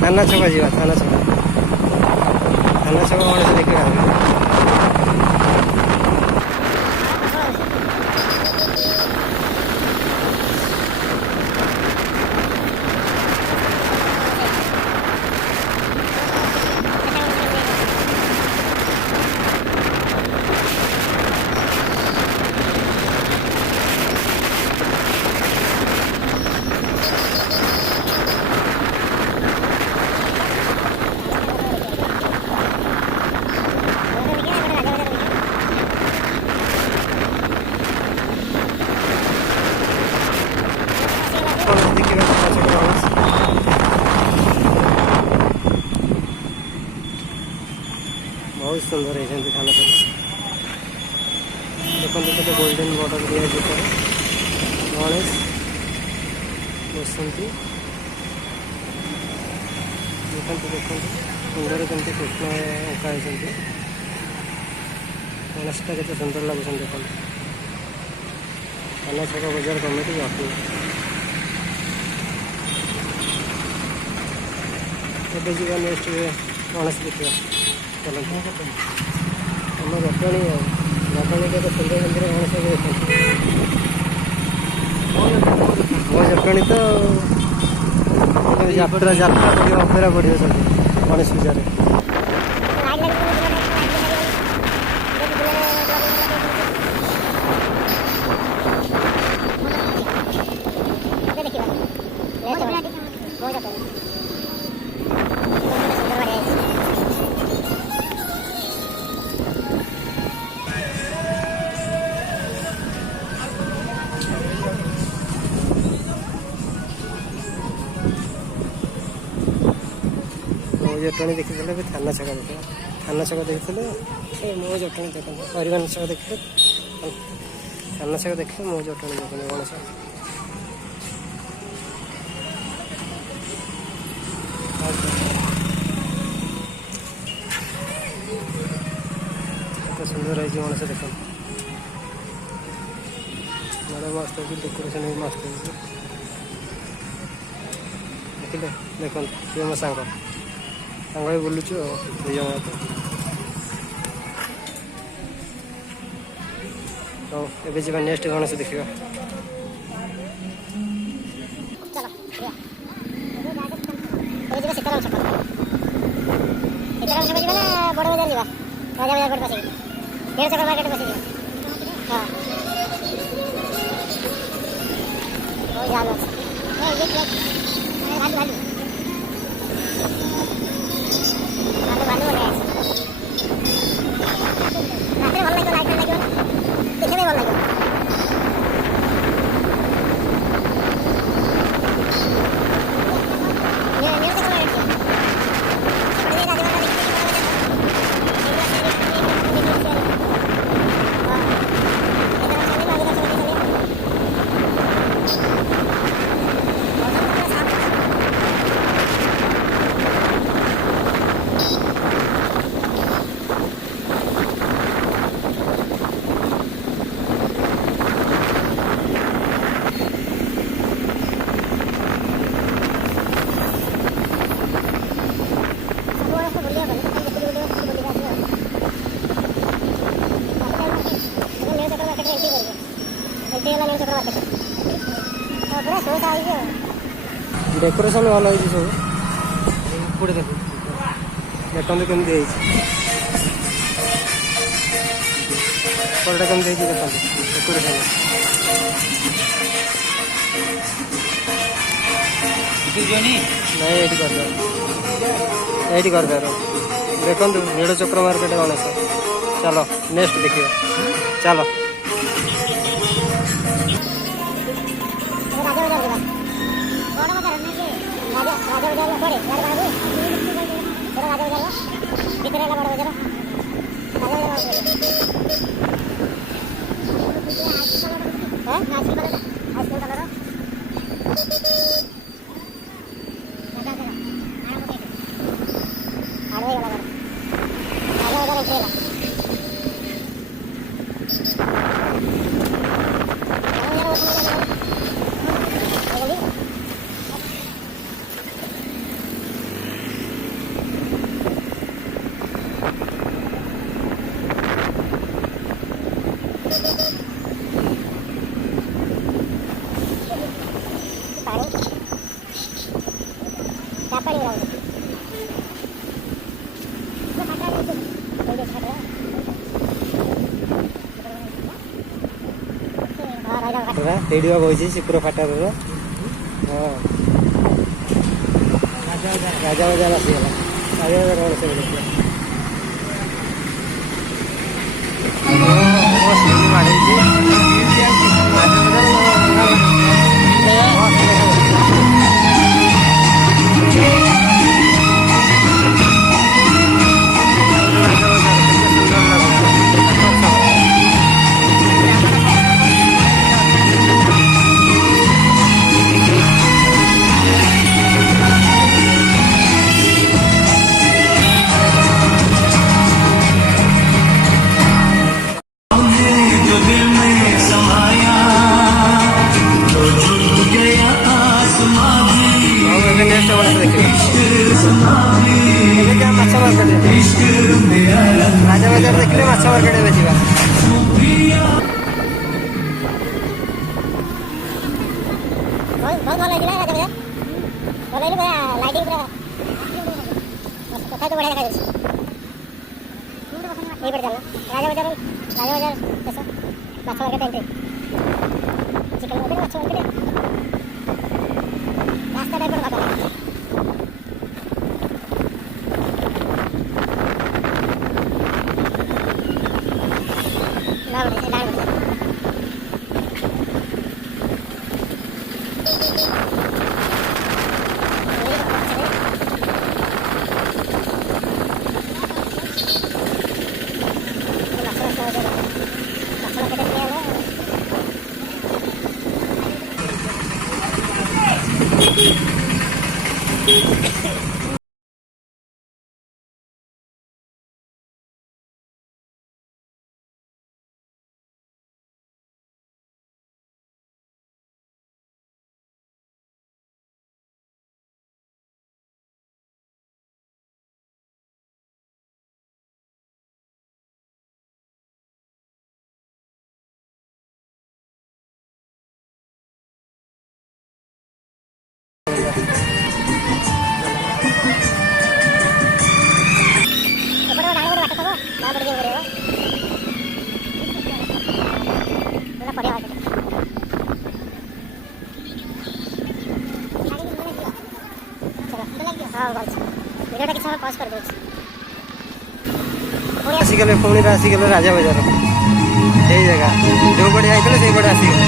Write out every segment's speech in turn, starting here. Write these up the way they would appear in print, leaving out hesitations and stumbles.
थाना छक जा थाना छक गणेश देखा बहुत सुंदर है थाना छक देखो तो गोल्डन बॉर्डर दिया गणेश बसती देखते देखते सुंदर कमी कृष्ण अंका होती गणेशटा के सुंदर लगुच देखो थाना छक बजार कमिटी अफिस ଏବେ ଯିବା ନେକ୍ସଟ ଗଣେଶ ଦେଖିବା ଚାଲନ୍ତୁ ଆମ ଜଟଣୀ ଜଟଣୀରେ ତ ସୁନ୍ଦର ସୁନ୍ଦର ଗଣେଶ ଦେଖନ୍ତି ଆମ ଜଟଣୀ ତ ଯାତ୍ରା ଯାତ୍ରା ପଡ଼ିବ ଅପେରା ପଡ଼ିବ ସବୁ ଗଣେଶ ପୂଜାରେ जटणी देखी थाना छक देखा थाना छक देखते मो जटणी देख परिवहन छक देखते थाना छक देखे मो जटणी देख गणेश सुंदर है गणेश देख बड़ा मस्त है डेकोरेशन भी मस्त है देखिले देख सी मो सांग सांग बुलुचु दुई जन तो ये जा नेक्स्ट गणेश देखा बड़ बजार जा राजा बजार पट बस डेढ़ सौ मार्केट बस हाँ जाम भालू रात भल लगे लाइट लगे देखने भल लगे डेकोरेशन भल हो सब पूरे देख देखते कमी कमी देखते डेकोरेशन नहीं ये करदे देखो भिड़ चक्र मार्केट गणेश चलो नेक्स्ट देखिए चलो आड़ ସେଇଠି ବା ବହିଛି ଶିପୁର ଫାଟାର। ହଁ ରାଜା ବଜାର ଆସିଗଲା। ରାଜା ବଜାର ଗଣେଶ ଦେଖିଲା ବାଡ଼େଇଛି। ରାଜା ବଜାର ଦେଖିଲେ ମାଛ ମାର୍କେଟ ଏବେ ଯିବା। ବହୁତ ଭଲ ହେଇଥିଲା ରାଜା ବଜାର। ଭଲ ହେଇଲି ପୁରା ଲାଇଟିଂ ପୁରା କଥା ତ ବଢ଼ିଆ ଦେଖାଯାଉଛି। ଏଇପଟେ ଚାଲ ରାଜା ବଜାର ଶେଷ ମାଛ ମାର୍କେଟ ଏଣ୍ଟ୍ରି ଚିକେନ ମାର୍କେଟ ମାଛ ମାର୍କେଟ ରାସ୍ତାଟା ଏପଟେ ଭଲ ଲାଗୁଛି। ଆସିଗଲେ ପୁଣି ଆସିଗଲେ ରାଜା ବଜାର। ସେଇ ଜାଗା ଯୋଉ ପଟେ ଯାଇଥିଲେ ସେଇ ପଟେ ଆସିଗଲେ।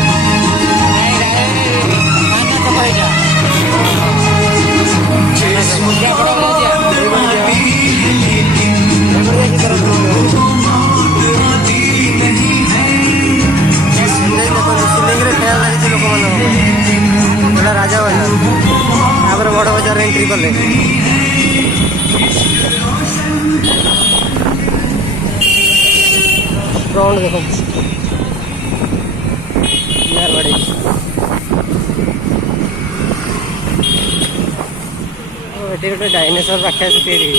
ସିଲିଂରେ ଫେୟାର ଲାଗିଛି ଲୋକମାନଙ୍କ ରାଜା ବଜାର। ତାପରେ ବଡ଼ ବଜାର ଏଣ୍ଟ୍ରି କଲେ। ग्राउंड देखो बड़ी गोटे डायनासोर पाखे तैयारी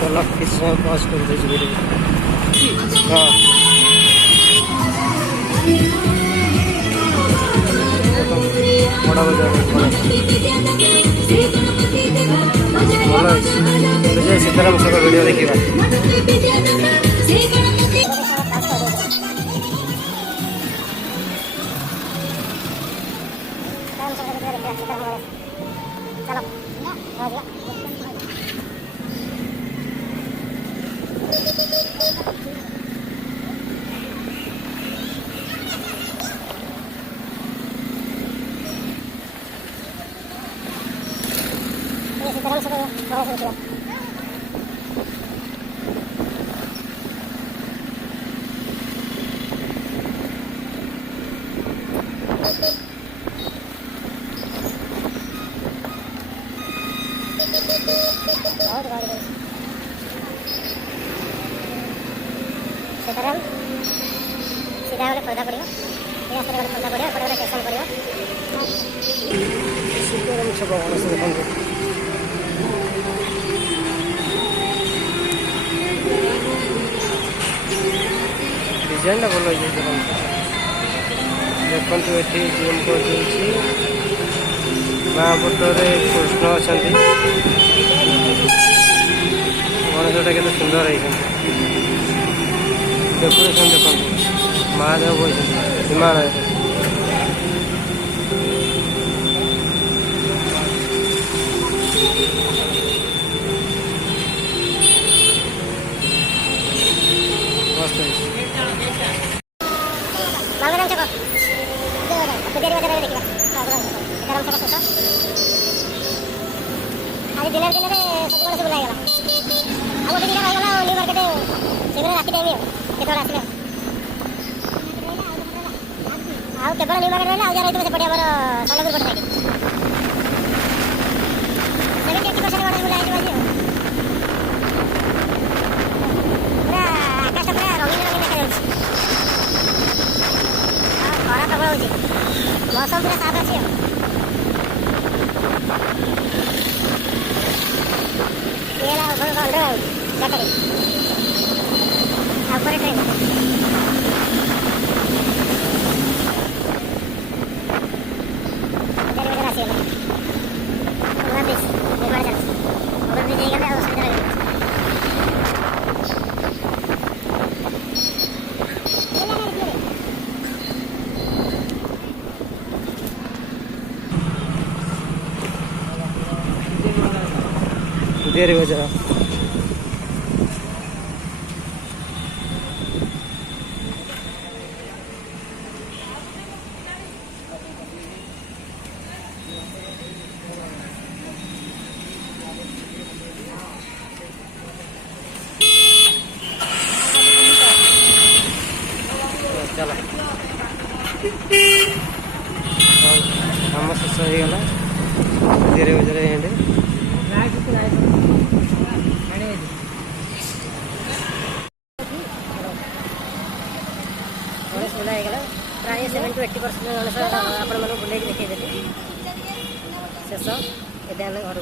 चलो किस समय पॉज कर दीजिए। हाँ बड़ा बजार भल सीताराम छक भिडियो देखा। सीताराम सीधा गले खोर्धा पड़ो ये रास्ता गले खोर्धा पड़ो एपटे स्टेशन पड़ो सीताराम छक गणेश देखो डिजाइन भल देखो ये जूम कर माँ पटरे कृष्ण अच्छा गणेशटा के सुंदर है डेकोरेशन देखो महादेव बस हिमालय मस्त है आज दिन दिन सब गणेश बुलाईगला आ गोटे दिन रहीगला न्यू मार्केट से राति टाइम केत आसले केवल न्यू मार्केट रहा आगे रही सेपटे आम सलगुर गोटे साइड 70-80% गणेश बुलाई आज पूरा आकाश पूरा रंगीन रंगीन देखा खरा प्रबल हो मौसम पूरा साफ अच्छी जाटरी आपर ट्रेन आसीगला ब्रिज निर्माण चलती ब्रिज हो गले असुविधा देरी हो जरा चलो काम शेष हो गला धीरे बजे एंड गणेश बुलाईगला प्राय 70-80% गणेश आपण बुले देखी शेष एवं घर